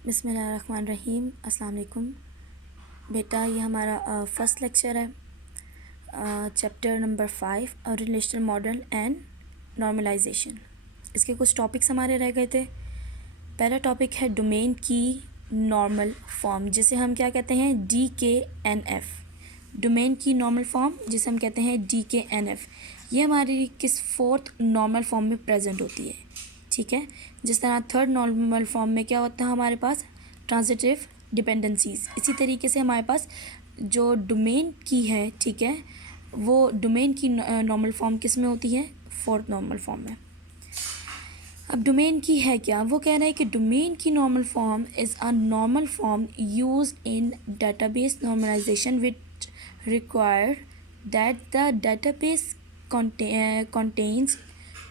बिस्मिल्लाहिर्रहमानिर्रहीम। अस्सलाम वालेकुम बेटा, ये हमारा फर्स्ट लेक्चर है, chapter number 5 relational model and normalization. इसके कुछ टॉपिक्स हमारे रह गए थे। पहला टॉपिक है डोमेन की नॉर्मल फॉर्म, जिसे हम क्या कहते हैं, DKNF। डोमेन की नॉर्मल फॉर्म जिसे हम कहते हैं DKNF, ये हमारी किस फोर्थ नॉर्मल फॉर्म में प्रेजेंट होती है। ठीक है, जिस तरह थर्ड नॉर्मल फॉर्म में क्या होता है हमारे पास, ट्रांजिटिव डिपेंडेंसीज। इसी तरीके से हमारे पास जो डोमेन की है, ठीक है, वो डोमेन की नॉर्मल फॉर्म किस में होती है, फोर्थ नॉर्मल फॉर्म में। अब डोमेन की है क्या, वो कह रहा है कि डोमेन की normal form is a normal form use in database normalization which require that the database contains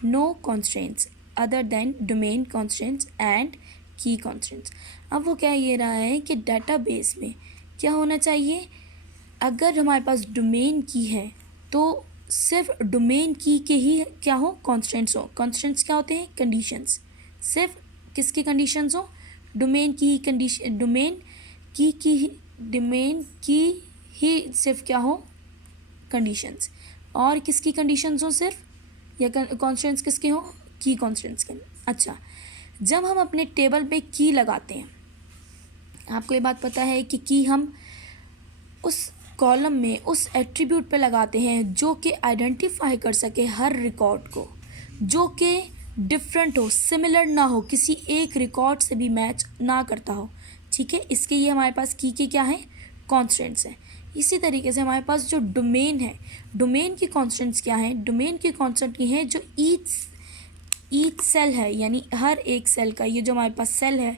no constraints other than domain constraints and key constraints। अब वो क्या ये रहा है कि डेटाबेस में क्या होना चाहिए, अगर हमारे पास डोमेन की है तो सिर्फ डोमेन की के ही क्या हो, कॉन्स्टेंट्स हो। कॉन्स्टेंट्स क्या होते हैं, कंडीशंस। सिर्फ किसकी कंडीशंस हो, डोमेन की ही कंडीशन, डोमेन की ही सिर्फ क्या हो, कंडीशंस। और किसकी कंडीशंस हो सिर्फ, या कॉन्स्टेंट्स किसके हो, की कॉन्स्टेंट्स के। अच्छा, जब हम अपने टेबल पे की लगाते हैं, आपको ये बात पता है कि की हम उस कॉलम में उस एट्रीब्यूट पे लगाते हैं जो कि आइडेंटिफाई कर सके हर रिकॉर्ड को, जो कि डिफरेंट हो, सिमिलर ना हो, किसी एक रिकॉर्ड से भी मैच ना करता हो। ठीक है, इसके ये हमारे पास की के क्या हैं, कॉन्स्टेंट्स हैं। इसी तरीके से हमारे पास जो डोमेन है, डोमेन की कॉन्स्टेंट्स क्या हैं, डोमेन की कॉन्स्टेंट ये हैं जो ईच सेल है, यानी हर एक सेल का, ये जो हमारे पास सेल है,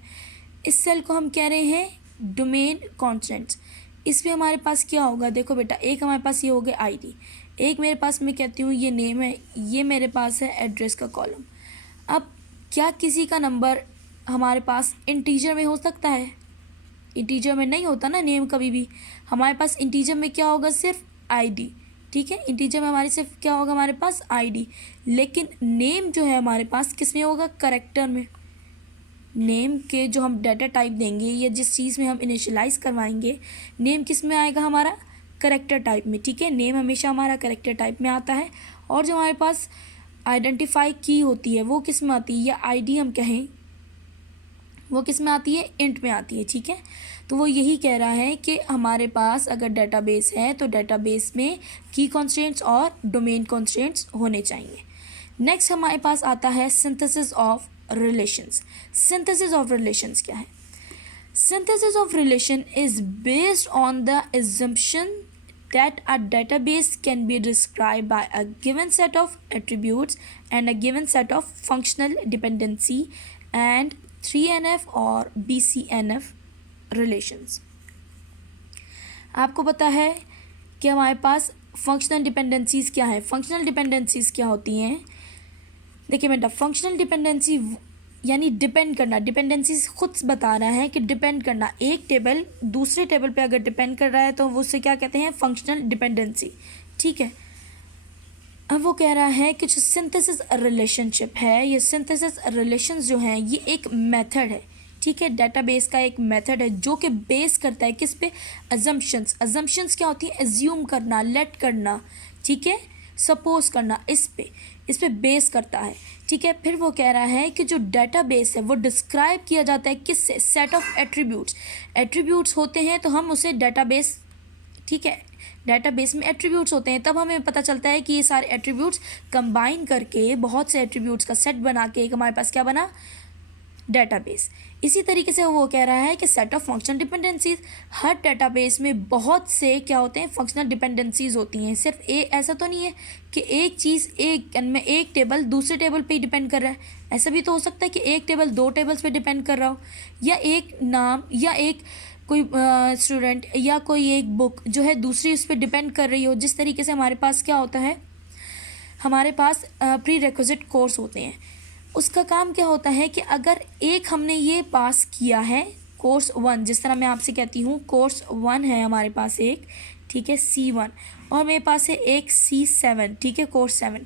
इस सेल को हम कह रहे हैं डोमेन कॉन्स्टेंट्स। इसमें हमारे पास क्या होगा, देखो बेटा, एक हमारे पास ये हो गया ID, एक मेरे पास मैं कहती हूँ ये नेम है, ये मेरे पास है एड्रेस का कॉलम। अब क्या किसी का नंबर हमारे पास इंटीजर में हो सकता है, इंटीजर में नहीं होता ना नेम कभी भी। हमारे पास इंटीजर में क्या होगा, सिर्फ ID। ठीक है, इंटीजर में हमारे सिर्फ क्या होगा, हमारे पास ID। लेकिन नेम जो है हमारे पास किस में होगा, करेक्टर में। नेम के जो हम डाटा टाइप देंगे या जिस चीज़ में हम इनिशियलाइज करवाएंगे, नेम किस में आएगा, हमारा करेक्टर टाइप में। ठीक है, नेम हमेशा हमारा करेक्टर टाइप में आता है। और जो हमारे पास आइडेंटिफाई की होती है वो किस में आती है, या ID हम कहें, वो किस में आती है, इंट में आती है। ठीक है, तो वो यही कह रहा है कि हमारे पास अगर डेटाबेस है तो डेटाबेस में की कॉन्स्टेंट्स और डोमेन कॉन्स्टेंट्स होने चाहिए। नेक्स्ट हमारे पास आता है synthesis of relations. Synthesis of relations क्या है, synthesis of relation is based on the assumption that a database can be described by a given set of attributes and a given set of functional dependency and 3NF और BCNF relations। आपको पता है कि हमारे पास functional dependencies क्या है, functional dependencies क्या होती हैं। देखिए बेटा, फंक्शनल डिपेंडेंसी यानी डिपेंड करना, डिपेंडेंसीज खुद बता रहा है कि डिपेंड करना, एक टेबल दूसरे टेबल पे अगर डिपेंड कर रहा है तो वो उसे क्या कहते हैं, फंक्शनल डिपेंडेंसी। ठीक है, अब वो कह रहा है कि जो सिंथेसिस रिलेशनशिप है, ये सिंथेसिस रिलेशंस जो हैं, ये एक मेथड है। ठीक है, डेटाबेस का एक मेथड है जो कि बेस करता है किस पे, अजम्पशंस। अजम्पशंस क्या होती है, एज्यूम करना, लेट करना, ठीक है, सपोज करना, इस पे बेस करता है। ठीक है, फिर वो कह रहा है कि जो डेटाबेस है वो डिस्क्राइब किया जाता है किससे, सेट ऑफ एट्रीब्यूट्स। एट्रीब्यूट्स होते हैं तो हम उसे डेटाबेस, ठीक है, डेटाबेस में एट्रीब्यूट्स होते हैं, तब हमें पता चलता है कि ये सारे एट्रीब्यूट्स कंबाइन करके बहुत से एट्रीब्यूट्स का सेट बना के एक हमारे पास क्या बना, डेटाबेस। इसी तरीके से वो कह रहा है कि set of functional dependencies, her database में बहुत से क्या होते हैं, फंक्शनल डिपेंडेंसीज होती हैं। सिर्फ ऐसा तो नहीं है कि एक चीज़ एक टेबल दूसरे टेबल पे ही डिपेंड कर रहा है। ऐसा भी तो हो सकता है कि एक टेबल दो टेबल्स पे डिपेंड कर रहा हो, या एक नाम या एक कोई स्टूडेंट या कोई एक बुक जो है दूसरी उस पर डिपेंड कर रही हो। जिस तरीके से हमारे पास क्या होता है, हमारे पास प्री रिक्विजिट कोर्स होते हैं, उसका काम क्या होता है कि अगर एक हमने ये पास किया है कोर्स 1, जिस तरह मैं आपसे कहती हूँ कोर्स 1 है हमारे पास एक, ठीक है, C1, और मेरे पास है एक C7, ठीक है, कोर्स 7।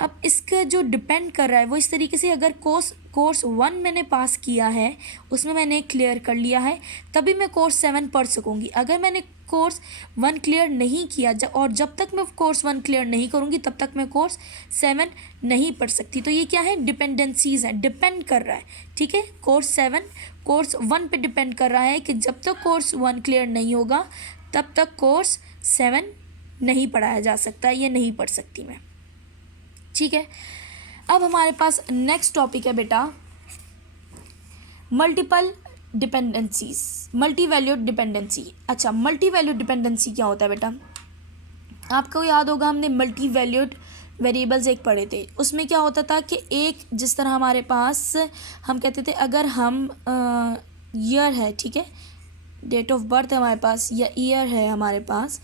अब इसका जो डिपेंड कर रहा है वो इस तरीके से, अगर कोर्स कोर्स 1 मैंने पास किया है, उसमें मैंने क्लियर कर लिया है, तभी मैं कोर्स 7 पढ़ सकूँगी। अगर मैंने कोर्स 1 क्लियर नहीं किया और जब तक मैं कोर्स 1 क्लियर नहीं करूँगी तब तक मैं कोर्स 7 नहीं पढ़ सकती। तो ये क्या है, डिपेंडेंसीज हैं, डिपेंड कर रहा है, ठीक है। कोर्स 7 कोर्स 1 पे डिपेंड कर रहा है कि जब तक कोर्स 1 क्लियर नहीं होगा तब तक कोर्स 7 नहीं पढ़ाया जा सकता, ये नहीं पढ़ सकती मैं, ठीक है। अब हमारे पास नेक्स्ट टॉपिक है बेटा multiple dependencies, multi valued dependency. अच्छा, मल्टी वैल्यूड डिपेंडेंसी क्या होता है बेटा? आपको याद होगा हमने मल्टी वैल्यूड वेरिएबल्स एक पढ़े थे। उसमें क्या होता था कि एक जिस तरह हमारे पास हम कहते थे अगर हम ईयर है, ठीक है, डेट ऑफ बर्थ है हमारे पास या ईयर है हमारे पास,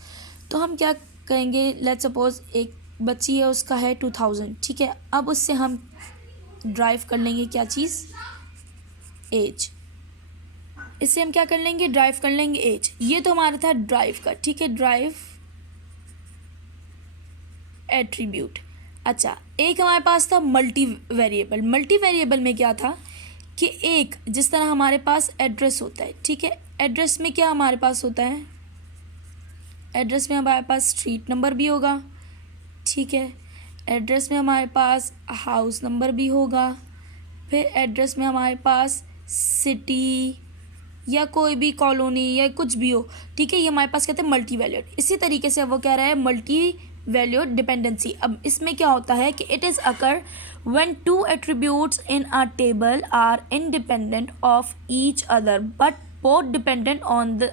तो हम क्या कहेंगे, लेट्स सपोज एक बच्ची है उसका है 2000, ठीक है। अब उससे हम ड्राइव कर लेंगे क्या चीज़, एज। इससे हम क्या कर लेंगे, ड्राइव कर लेंगे एज। ये तो हमारा था ड्राइव का, ठीक है, ड्राइव एट्रीब्यूट। अच्छा, एक हमारे पास था मल्टी वेरिएबल। मल्टी वेरिएबल में क्या था कि एक जिस तरह हमारे पास एड्रेस होता है, ठीक है, एड्रेस में क्या हमारे पास होता है, एड्रेस में हमारे पास स्ट्रीट नंबर भी होगा, ठीक है, एड्रेस में हमारे पास हाउस नंबर भी होगा, फिर एड्रेस में हमारे पास सिटी या कोई भी कॉलोनी या कुछ भी हो, ठीक है। ये हमारे पास कहते हैं मल्टी वैल्यूड। इसी तरीके से वो कह रहा है मल्टी वैल्यूड डिपेंडेंसी। अब इसमें क्या होता है कि it is occur when two attributes in a table are independent of each other but both dependent on the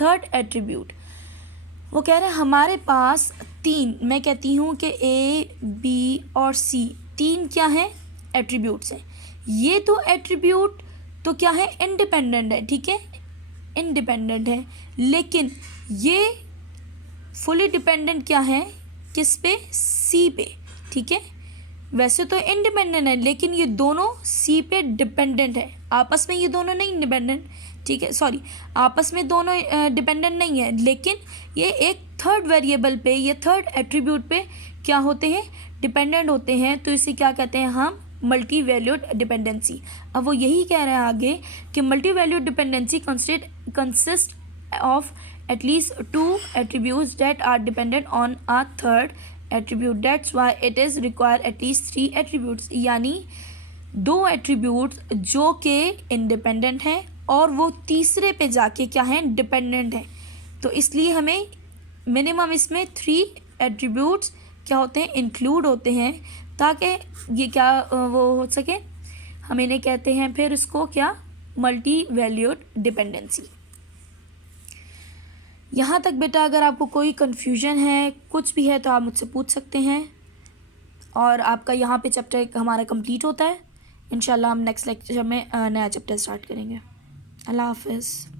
third attribute. वो कह रहे हैं हमारे पास तीन, मैं कहती हूँ कि ए बी और सी तीन क्या हैं, एट्रीब्यूट्स हैं। ये तो एट्रीब्यूट तो क्या है, इंडिपेंडेंट है, ठीक है, इंडिपेंडेंट है, लेकिन ये फुली डिपेंडेंट क्या है, किस पे, सी पे, ठीक है। वैसे तो इंडिपेंडेंट है लेकिन ये दोनों सी पे डिपेंडेंट है, आपस में ये दोनों नहीं इंडिपेंडेंट, ठीक है, सॉरी, आपस में दोनों डिपेंडेंट नहीं है, लेकिन ये एक थर्ड वेरिएबल पे, ये थर्ड एट्रीब्यूट पे क्या होते हैं, डिपेंडेंट होते हैं। तो इसे क्या कहते हैं हम, मल्टी वैल्यूड डिपेंडेंसी। अब वो यही कह रहे हैं आगे कि multi valued dependency consist of at least two attributes that are dependent on a third attribute. That's why it is required at least 3 attributes, यानी 2 attributes जो कि इंडिपेंडेंट हैं और वो तीसरे पे जाके क्या हैं, डिपेंडेंट हैं। तो इसलिए हमें मिनिमम इसमें 3 attributes क्या होते हैं, इंक्लूड होते हैं, ताकि ये क्या वो हो सके, हम इन्हें कहते हैं फिर इसको क्या, मल्टी वैल्यूड डिपेंडेंसी। यहाँ तक बेटा अगर आपको कोई कन्फ्यूजन है, कुछ भी है, तो आप मुझसे पूछ सकते हैं। और आपका यहाँ पे चैप्टर हमारा कंप्लीट होता है। इंशाल्लाह हम नेक्स्ट लेक्चर में नया चैप्टर स्टार्ट करेंगे। अल्लाह हाफ़िज़।